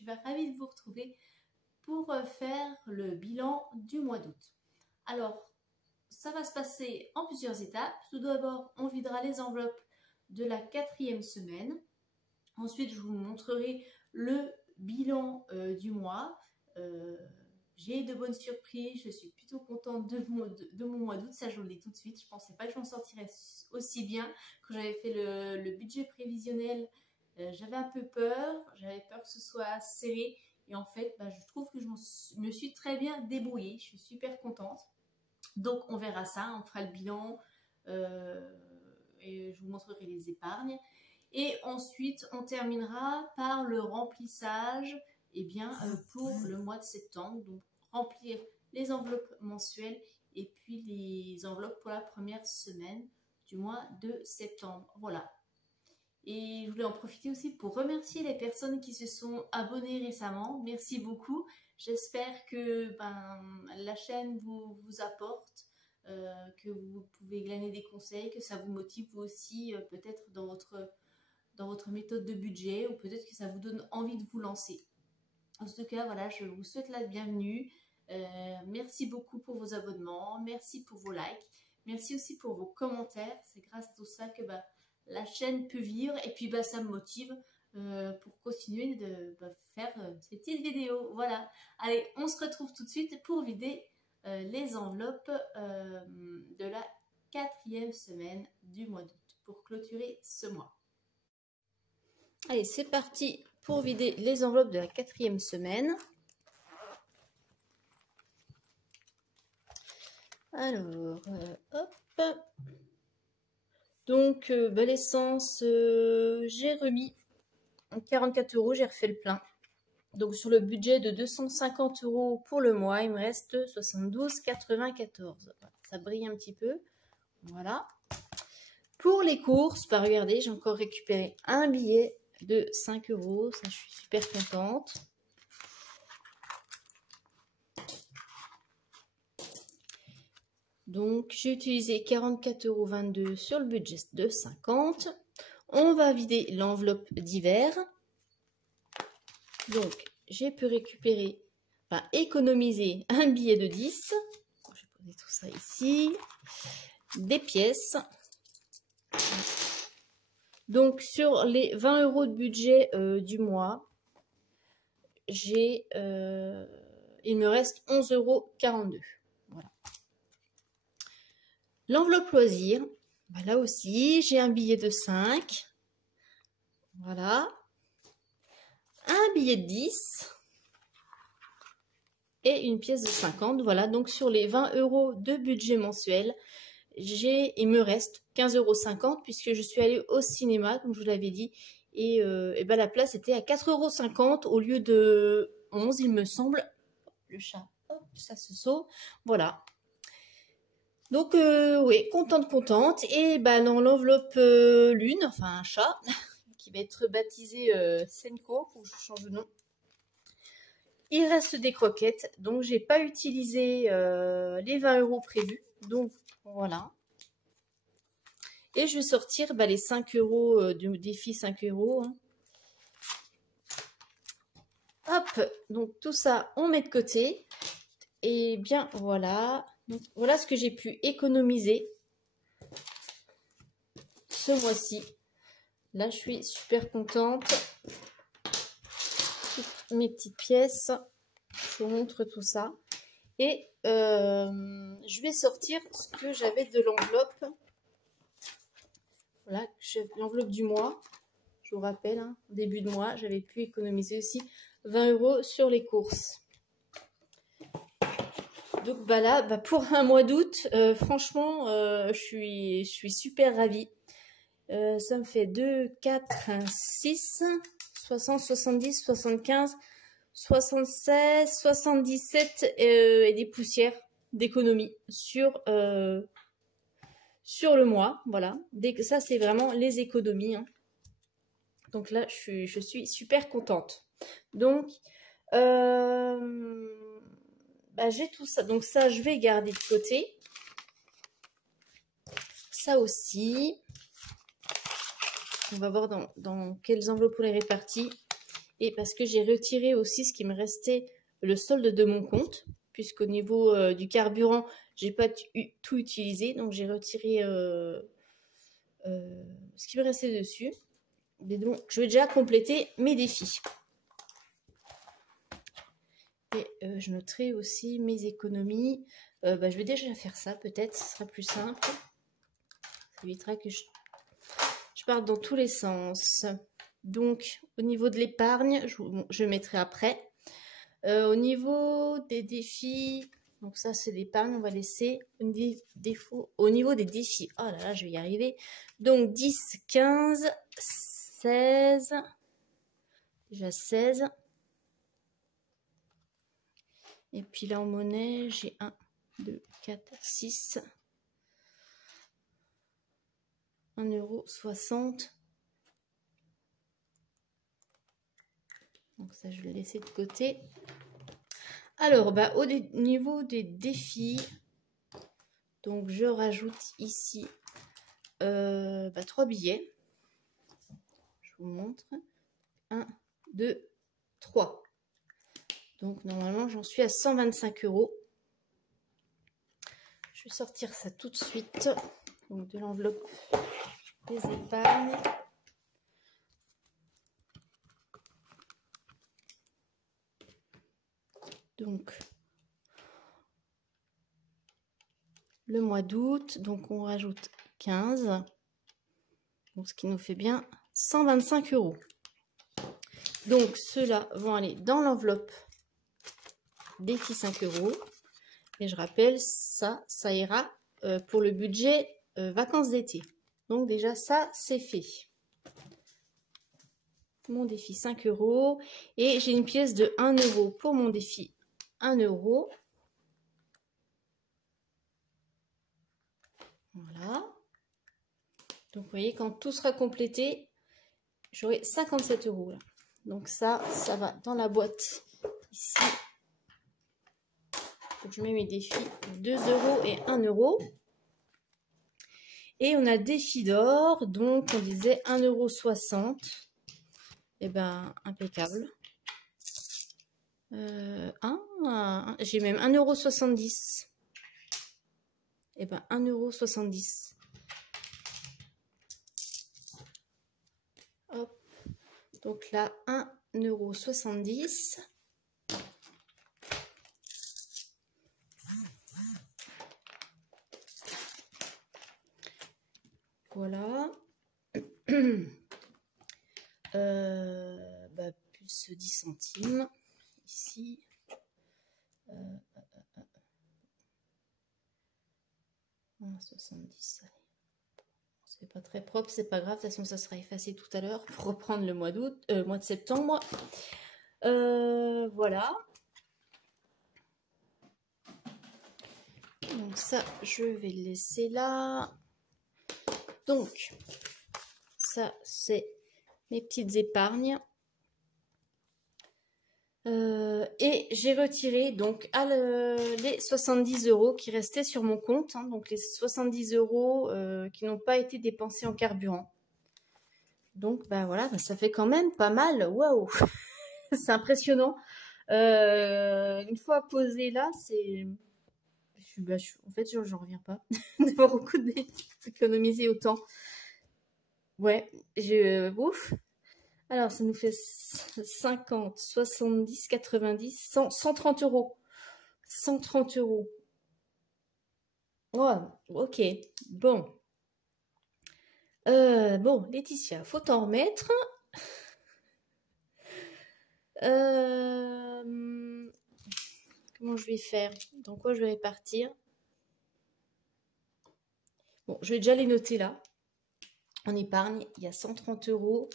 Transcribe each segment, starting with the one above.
suis ravie de vous retrouver pour faire le bilan du mois d'août. Alors, ça va se passer en plusieurs étapes. Tout d'abord, on videra les enveloppes de la 4e semaine. Ensuite, je vous montrerai le bilan du mois. J'ai de bonnes surprises, je suis plutôt contente de mon mois d'août, ça je vous le dis tout de suite. Je ne pensais pas que j'en sortirais aussi bien. Quand j'avais fait le budget prévisionnel, j'avais un peu peur, j'avais peur que ce soit serré. Et en fait, je trouve que je me suis très bien débrouillée, je suis super contente. Donc on verra ça, on fera le bilan et je vous montrerai les épargnes. Et ensuite, on terminera par le remplissage pour le mois de septembre. Donc, remplir les enveloppes mensuelles et puis les enveloppes pour la première semaine du mois de septembre. Voilà. Et je voulais en profiter aussi pour remercier les personnes qui se sont abonnées récemment. Merci beaucoup. J'espère que la chaîne vous apporte, que vous pouvez glaner des conseils, que ça vous motive vous aussi peut-être dans votre méthode de budget, ou peut-être que ça vous donne envie de vous lancer. En tout cas, voilà, je vous souhaite la bienvenue. Merci beaucoup pour vos abonnements, merci pour vos likes, merci aussi pour vos commentaires. C'est grâce à tout ça que la chaîne peut vivre et puis ça me motive pour continuer de faire ces petites vidéos. Voilà, allez, on se retrouve tout de suite pour vider les enveloppes de la 4e semaine du mois d'août pour clôturer ce mois. Allez, c'est parti pour vider les enveloppes de la 4e semaine. Alors, hop. Donc, l'essence, j'ai remis 44 €, j'ai refait le plein. Donc, sur le budget de 250 € pour le mois, il me reste 72,94 €. Ça brille un petit peu. Voilà. Pour les courses, regardez, j'ai encore récupéré un billet de 5 €. Ça, je suis super contente. Donc, j'ai utilisé 44,22 € sur le budget de 50. On va vider l'enveloppe d'hiver. Donc, j'ai pu récupérer, économiser un billet de 10. Je vais poser tout ça ici. Des pièces. Donc, sur les 20 € de budget du mois, il me reste 11,42 €. Voilà. L'enveloppe loisir, là aussi, j'ai un billet de 5. Voilà. Un billet de 10. Et une pièce de 50. Voilà, donc sur les 20 € de budget mensuel, il me reste 15,50 € puisque je suis allée au cinéma, comme je vous l'avais dit. Et la place était à 4,50 € au lieu de 11, il me semble. Le chat, hop, ça se sauve. Voilà. Donc, oui, contente. Et dans l'enveloppe lune, enfin un chat, qui va être baptisé Senko, faut que je change de nom. Il reste des croquettes, donc j'ai pas utilisé les 20 € prévus. Donc, voilà. Et je vais sortir les 5 € du défi 5 €. Hein. Hop, donc tout ça, on met de côté. Et bien, voilà. Donc, voilà ce que j'ai pu économiser ce mois-ci. Là, je suis super contente. Toutes mes petites pièces. Je vous montre tout ça. Et je vais sortir ce que j'avais de l'enveloppe. Voilà, l'enveloppe du mois. Je vous rappelle, hein, au début de mois, j'avais pu économiser aussi 20 € sur les courses. Donc là, pour un mois d'août, franchement, je suis super ravie. Ça me fait 2, 4, 6, 60, 70, 75, 76, 77 et des poussières d'économie sur le mois. Voilà, ça c'est vraiment les économies. Hein. Donc là, je suis super contente. Donc, j'ai tout ça. Donc ça, je vais garder de côté. Ça aussi. On va voir dans quelles enveloppes on les répartit. et parce que j'ai retiré aussi ce qui me restait, le solde de mon compte, puisqu'au niveau du carburant, j'ai pas tout utilisé, donc j'ai retiré ce qui me restait dessus. Et donc, je vais déjà compléter mes défis. Et je noterai aussi mes économies. Je vais déjà faire ça, peut-être, ce sera plus simple. Ça évitera que je parte dans tous les sens. Donc, au niveau de l'épargne, je mettrai après. Au niveau des défis, donc ça c'est l'épargne, on va laisser au niveau des défis. Oh là là, je vais y arriver. Donc 10, 15, 16, déjà 16. Et puis là en monnaie, j'ai 1, 2, 4, 6. 1,60 €. Donc ça, je vais laisser de côté. Alors, au niveau des défis, donc je rajoute ici 3 billets. Je vous montre. 1, 2, 3. Donc normalement, j'en suis à 125 €. Je vais sortir ça tout de suite. Donc de l'enveloppe des épargnes. Donc, le mois d'août, donc on rajoute 15. Donc, ce qui nous fait bien 125 €. Donc, ceux-là vont aller dans l'enveloppe défi 5 €. Et je rappelle, ça ira pour le budget vacances d'été. Donc, déjà, ça, c'est fait. Mon défi 5 €. Et j'ai une pièce de 1 € pour mon défi 1 €. Voilà. Donc, vous voyez, quand tout sera complété, j'aurai 57 € là. Donc, ça va dans la boîte ici. Donc, je mets mes défis 2 € et 1 €. Et on a défi d'or. Donc, on disait 1,60 €. Et ben, impeccable. J'ai même 1,70 €. Et ben, 1,70 €. Hop. Donc là, 1,70 €. Voilà. Plus 10 centimes. Ici. Ah, 70. C'est pas très propre, c'est pas grave. De toute façon, ça sera effacé tout à l'heure pour reprendre le mois d'août, mois de septembre. Voilà. Donc ça, je vais le laisser là. Donc, ça, c'est mes petites épargnes. Et j'ai retiré donc les 70 € qui restaient sur mon compte. Hein, donc les 70 € qui n'ont pas été dépensés en carburant. Donc, voilà, ça fait quand même pas mal. Waouh! C'est impressionnant. Une fois posé là, c'est... en fait, j'en reviens pas d'avoir économisé autant. Ouais, ouf. Alors, ça nous fait 50, 70, 90, 100, 130 €. 130 €. Oh, ok. Bon. Bon, Laetitia, faut t'en remettre. Comment je vais faire? Dans quoi je vais répartir? Bon, je vais déjà les noter là. En épargne, il y a 130 €.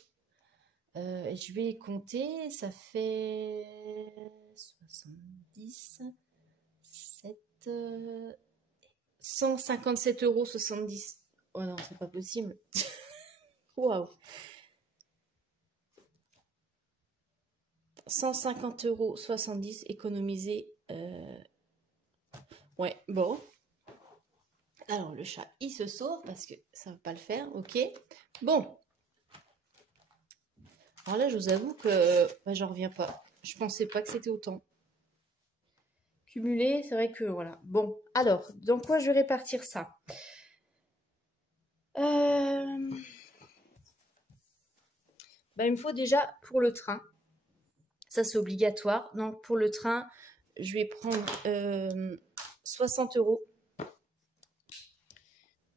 Et je vais compter, ça fait 70, 7, 157,70 €. Oh non, c'est pas possible. Waouh. 150,70 € économisés. Ouais, bon. Alors, le chat, il se sauve parce que ça va pas le faire, ok. Bon. Alors là, je vous avoue que j'en reviens pas. Je pensais pas que c'était autant. Cumulé, c'est vrai que voilà. Bon, alors, dans quoi je vais répartir ça? Il me faut déjà pour le train. Ça, c'est obligatoire. Donc, pour le train, je vais prendre 60 €.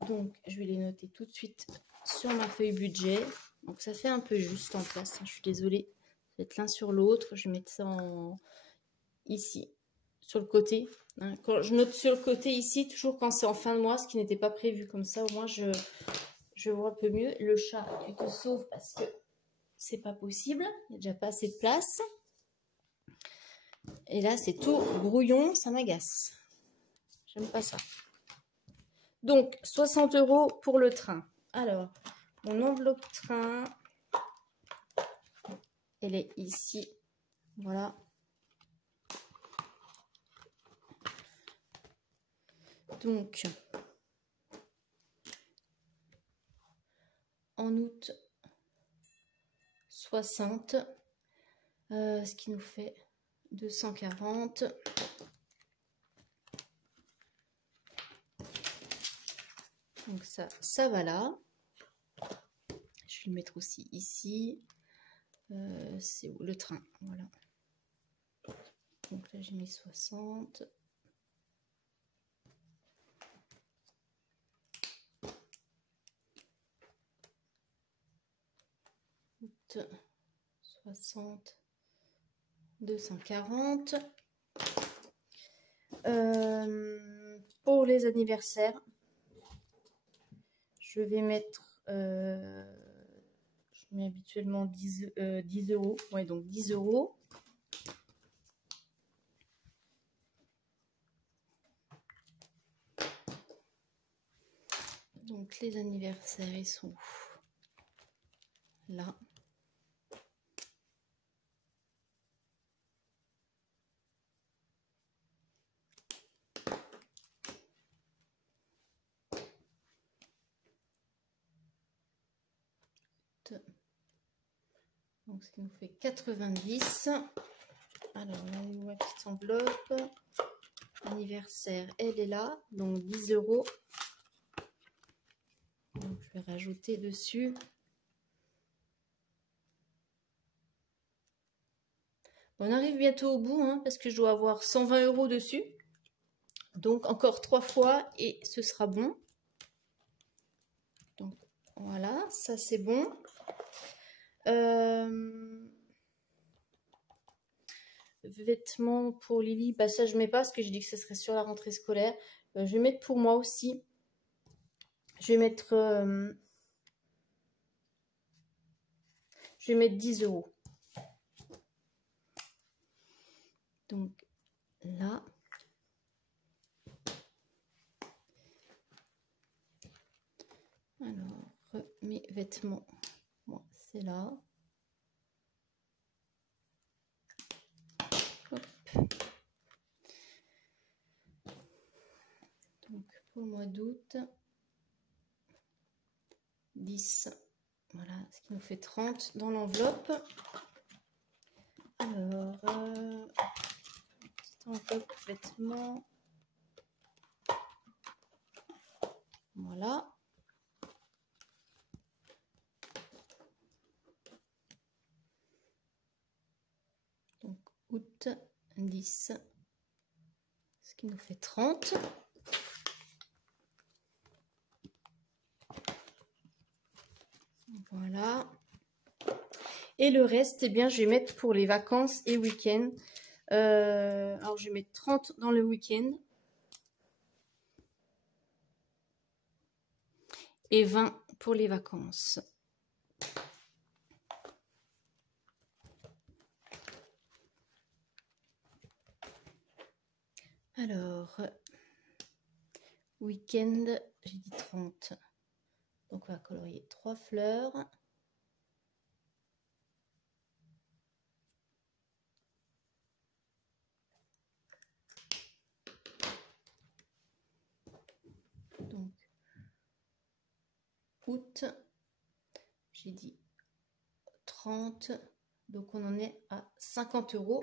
Donc, je vais les noter tout de suite sur ma feuille budget. Donc, ça fait un peu juste en place. Je suis désolée. Je vais être l'un sur l'autre. Je vais mettre ça ici, sur le côté. Quand je note sur le côté ici, toujours quand c'est en fin de mois, ce qui n'était pas prévu. Comme ça, au moins, je vois un peu mieux. Le chat, tu te sauves parce que c'est pas possible. Il n'y a déjà pas assez de place. Et là, c'est tout brouillon. Ça m'agace. J'aime pas ça. Donc, 60 € pour le train. Alors, mon enveloppe train, elle est ici. Voilà. Donc, en août, 60, ce qui nous fait 240. Donc ça va là. Je vais le mettre aussi ici. C'est où le train? Voilà. Donc là, j'ai mis 60. Août, 60. 240. Pour les anniversaires, je vais mettre, je mets habituellement 10 €, ouais, donc 10 €. Donc les anniversaires, ils sont là. Donc ce qui nous fait 90. Alors là, ma petite enveloppe. Anniversaire, elle est là. Donc 10 €. Donc je vais rajouter dessus. On arrive bientôt au bout, hein, parce que je dois avoir 120 € dessus. Donc encore 3 fois et ce sera bon. Donc voilà, ça c'est bon. Vêtements pour Lily, bah ça je mets pas parce que j'ai dit que ce serait sur la rentrée scolaire. Je vais mettre pour moi aussi. Je vais mettre 10 €. Donc là. Alors, mes vêtements, bon, c'est là. Hop. Donc, pour le mois d'août, 10. Voilà, ce qui nous fait 30 dans l'enveloppe. Alors, petite enveloppe vêtements. Voilà. Donc, août, 10. Ce qui nous fait 30. Voilà. Et le reste, eh bien, je vais mettre pour les vacances et week-ends. Alors, je vais mettre 30 dans le week-end. Et 20 pour les vacances. Alors, week-end, j'ai dit 30. Donc, on va colorier 3 fleurs. Donc, août, j'ai dit 30. 30. Donc on en est à 50 €.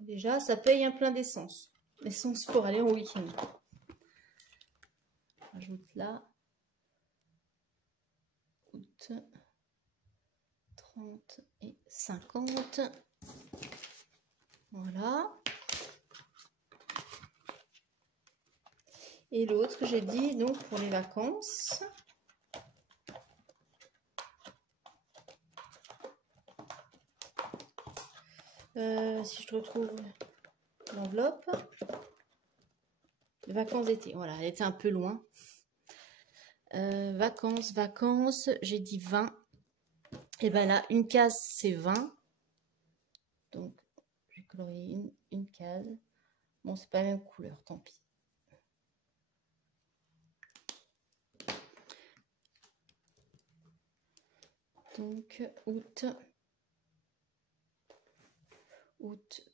Déjà, ça paye un plein d'essence. L'essence pour aller en week-end. Ajoute là. Août. 30 et 50. Voilà. Et l'autre, j'ai dit, donc, pour les vacances. Si je retrouve l'enveloppe. Vacances d'été. Voilà, elle était un peu loin. Vacances, j'ai dit 20. Et ben là, une case, c'est 20. Donc, j'ai colorié une case. Bon, c'est pas la même couleur, tant pis. Donc, août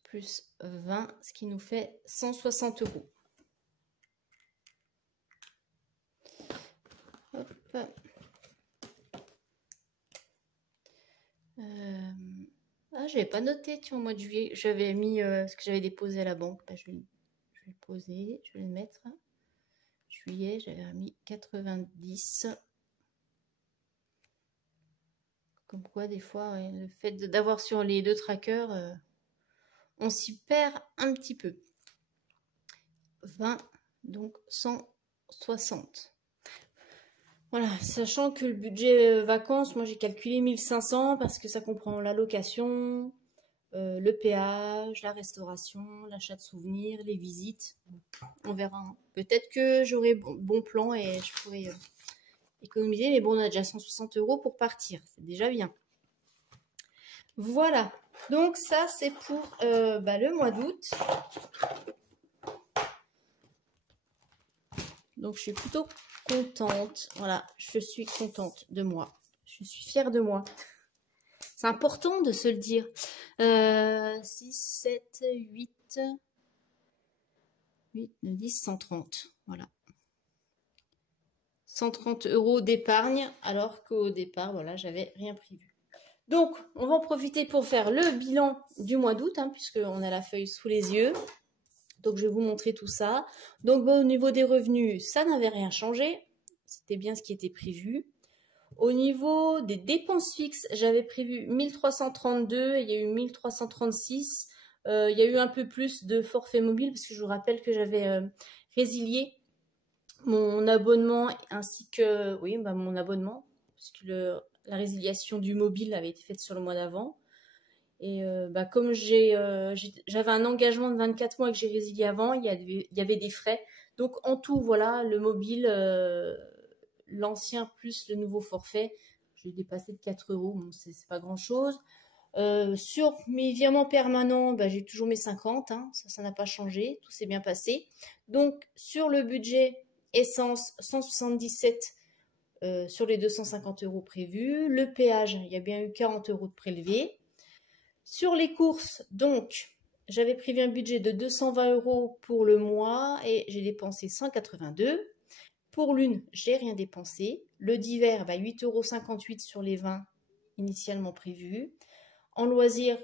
plus 20, ce qui nous fait 160 €. Hop. J'avais pas noté, tu vois, au mois de juillet. J'avais mis ce que j'avais déposé à la banque. Bah, je vais le poser, je vais le mettre. Juillet, j'avais mis 90. Comme quoi, des fois, ouais, le fait d'avoir sur les deux trackers, on s'y perd un petit peu. 20, donc 160. Voilà, sachant que le budget vacances, moi j'ai calculé 1500 parce que ça comprend la location, le péage, la restauration, l'achat de souvenirs, les visites. On verra. Hein. Peut-être que j'aurai bon plan et je pourrai économiser. Mais bon, on a déjà 160 € pour partir. C'est déjà bien. Voilà. Donc ça, c'est pour le mois d'août. Donc je suis plutôt contente. Voilà, je suis contente de moi. Je suis fière de moi. C'est important de se le dire. 6, 7, 8, 9, 10, 130. Voilà. 130 € d'épargne, alors qu'au départ, voilà, j'avais rien prévu. Donc, on va en profiter pour faire le bilan du mois d'août, hein, puisqu'on a la feuille sous les yeux. Donc, je vais vous montrer tout ça. Donc, bon, au niveau des revenus, ça n'avait rien changé. C'était bien ce qui était prévu. Au niveau des dépenses fixes, j'avais prévu 1332, il y a eu 1336. Il y a eu un peu plus de forfait mobile, parce que je vous rappelle que j'avais résilié mon abonnement ainsi que mon abonnement, parce que la résiliation du mobile avait été faite sur le mois d'avant. Et comme j'avais un engagement de 24 mois que j'ai résilié avant, il y avait des frais. Donc en tout, voilà, le mobile, l'ancien plus le nouveau forfait, je l'ai dépassé de 4 €, bon, c'est pas grand chose. Sur mes virements permanents, j'ai toujours mes 50, hein, ça n'a pas changé, tout s'est bien passé. Donc sur le budget essence, 177 sur les 250 € prévus. Le péage, il y a bien eu 40 € de prélevé. Sur les courses, donc, j'avais prévu un budget de 220 € pour le mois et j'ai dépensé 182. Pour l'une, j'ai rien dépensé. Le d'hiver, 8,58 € sur les vins initialement prévus. En loisirs,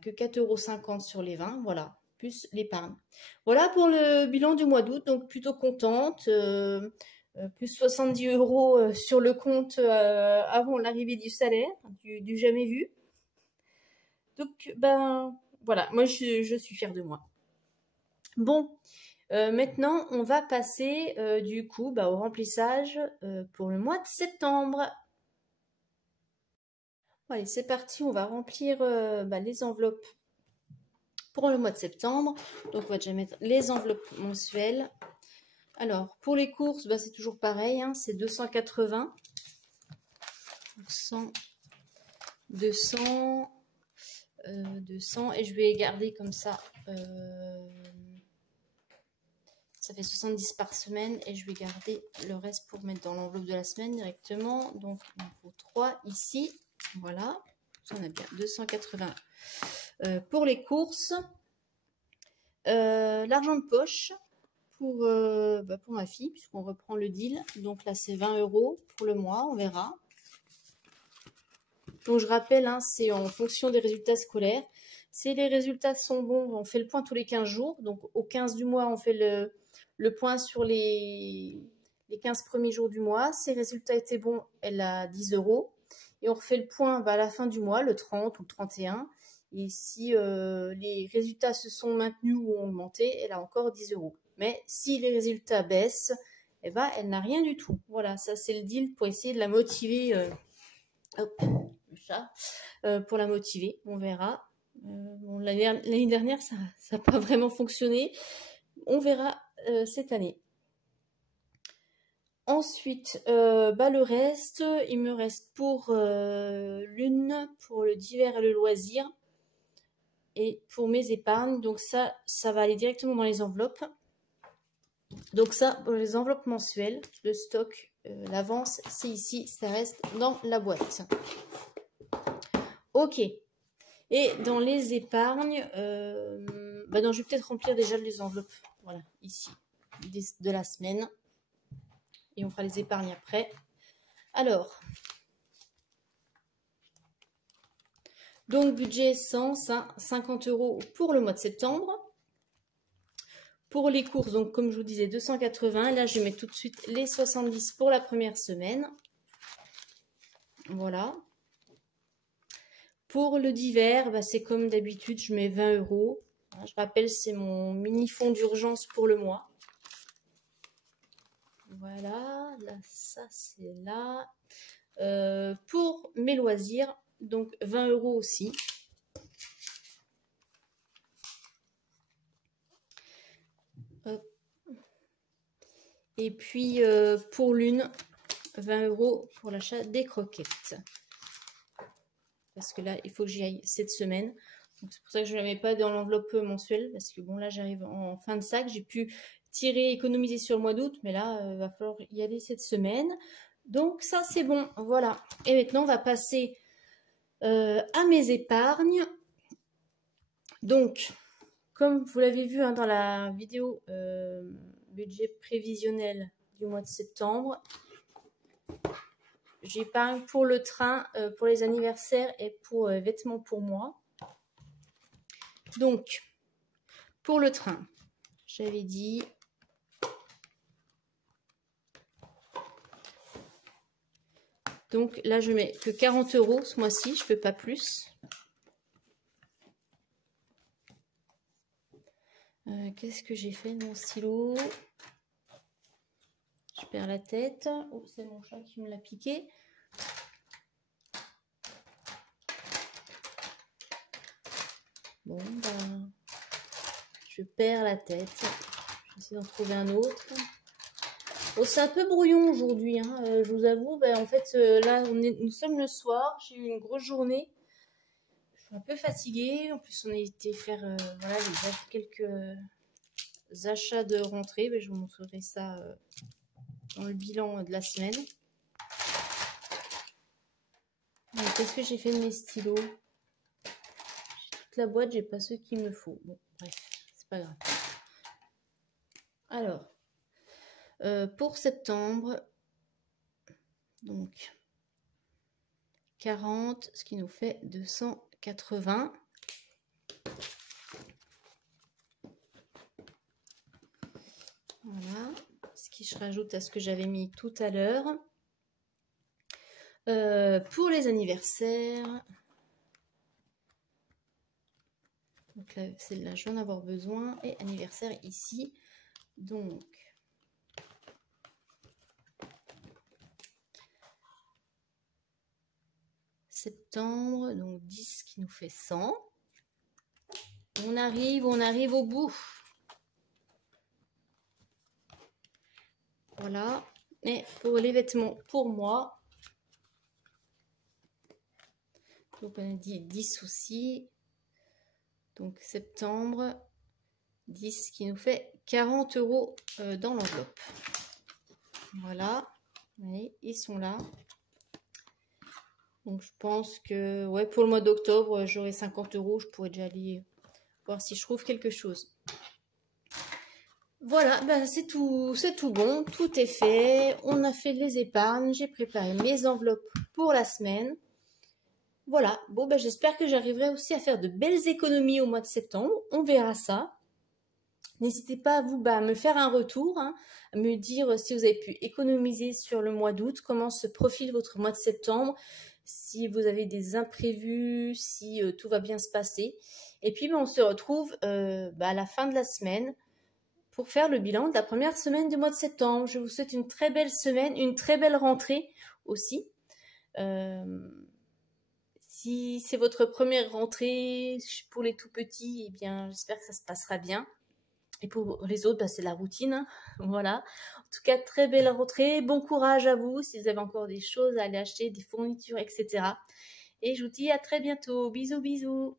que 4,50 € sur les vins, voilà, plus l'épargne. Voilà pour le bilan du mois d'août, donc plutôt contente. Plus 70 € sur le compte avant l'arrivée du salaire, du jamais vu. Donc, voilà, moi je suis fière de moi. Bon, maintenant on va passer du coup au remplissage pour le mois de septembre. Allez, c'est parti, on va remplir les enveloppes pour le mois de septembre. Donc on va déjà mettre les enveloppes mensuelles. Alors, pour les courses, c'est toujours pareil, hein, c'est 280. 100, 200, 200, et je vais garder comme ça. Ça fait 70 par semaine, et je vais garder le reste pour mettre dans l'enveloppe de la semaine directement. Donc, il en faut 3 ici. Voilà, on a bien 280 pour les courses. L'argent de poche pour ma fille, puisqu'on reprend le deal. Donc là, c'est 20 € pour le mois, on verra. Donc je rappelle, hein, c'est en fonction des résultats scolaires. Si les résultats sont bons, on fait le point tous les 15 jours. Donc au 15 du mois, on fait le point sur les 15 premiers jours du mois. Si les résultats étaient bons, elle a 10 €. Et on refait le point à la fin du mois, le 30 ou le 31. Et si les résultats se sont maintenus ou ont augmenté, elle a encore 10 €. Mais si les résultats baissent, eh ben, elle n'a rien du tout. Voilà, ça c'est le deal pour essayer de la motiver. Hop, le chat. Pour la motiver, on verra. Bon, l'année dernière, ça n'a pas vraiment fonctionné. On verra cette année. Ensuite, le reste, il me reste pour l'une, pour le divers et le loisir, et pour mes épargnes. Donc ça va aller directement dans les enveloppes. Donc ça, pour les enveloppes mensuelles, le stock, l'avance, c'est ici, ça reste dans la boîte. Ok. Et dans les épargnes, non, je vais peut-être remplir déjà les enveloppes. Voilà, ici, de la semaine. Et on fera les épargnes après. Alors, donc budget essence, hein, 50 € pour le mois de septembre. Pour les courses, donc comme je vous disais, 280. Là, je vais mettre tout de suite les 70 pour la première semaine. Voilà. Pour le divers, c'est comme d'habitude, je mets 20 €. Je rappelle, c'est mon mini fonds d'urgence pour le mois. Voilà, là, ça c'est là. Pour mes loisirs, donc 20 € aussi. Hop. Et puis pour l'une, 20 € pour l'achat des croquettes. Parce que là, il faut que j'y aille cette semaine. C'est pour ça que je ne la mets pas dans l'enveloppe mensuelle. Parce que bon, là, j'arrive en fin de sac. J'ai pu tirer, économiser sur le mois d'août. Mais là, il va falloir y aller cette semaine. Donc ça, c'est bon. Voilà. Et maintenant, on va passer à mes épargnes. Donc, comme vous l'avez vu hein, dans la vidéo budget prévisionnel du mois de septembre, j'épargne pour le train, pour les anniversaires et pour vêtements pour moi. Donc, pour le train, j'avais dit... Donc là, je mets que 40 € ce mois-ci, je ne peux pas plus. Qu'est-ce que j'ai fait de mon stylo? Je perds la tête. Oh, c'est mon chat qui me l'a piqué. Bon, je perds la tête. Je vais essayer d'en trouver un autre. Oh, c'est un peu brouillon aujourd'hui, hein. Je vous avoue. En fait, là, nous sommes le soir. J'ai eu une grosse journée. Je suis un peu fatiguée. En plus, on a été faire voilà, quelques achats de rentrée. Je vous montrerai ça dans le bilan de la semaine. Qu'est-ce que j'ai fait de mes stylos? J'ai toute la boîte, j'ai pas ceux qu'il me faut. Bon, bref, c'est pas grave. Alors, pour septembre, donc 40, ce qui nous fait 280. Voilà, ce qui je rajoute à ce que j'avais mis tout à l'heure. Pour les anniversaires, donc là, celle-là, je vais en avoir besoin. Et anniversaire ici, donc septembre, donc 10 qui nous fait 100. On arrive au bout. Voilà. Et pour les vêtements, pour moi, donc on a dit 10 aussi. Donc septembre, 10 qui nous fait 40 € dans l'enveloppe. Voilà. Allez, ils sont là. Donc je pense que ouais, pour le mois d'octobre, j'aurai 50 €. Je pourrais déjà aller voir si je trouve quelque chose. Voilà, c'est tout bon, tout est fait. On a fait les épargnes, j'ai préparé mes enveloppes pour la semaine. Voilà, bon ben j'espère que j'arriverai aussi à faire de belles économies au mois de septembre, on verra ça. N'hésitez pas vous à me faire un retour, hein, à me dire si vous avez pu économiser sur le mois d'août, comment se profile votre mois de septembre, si vous avez des imprévus, si tout va bien se passer. Et puis on se retrouve à la fin de la semaine pour faire le bilan de la première semaine du mois de septembre. Je vous souhaite une très belle semaine, une très belle rentrée aussi. Si c'est votre première rentrée pour les tout petits, eh bien j'espère que ça se passera bien. Et pour les autres, c'est la routine. Hein. Voilà. En tout cas, très belle rentrée. Bon courage à vous si vous avez encore des choses à aller acheter, des fournitures, etc. Et je vous dis à très bientôt. Bisous, bisous.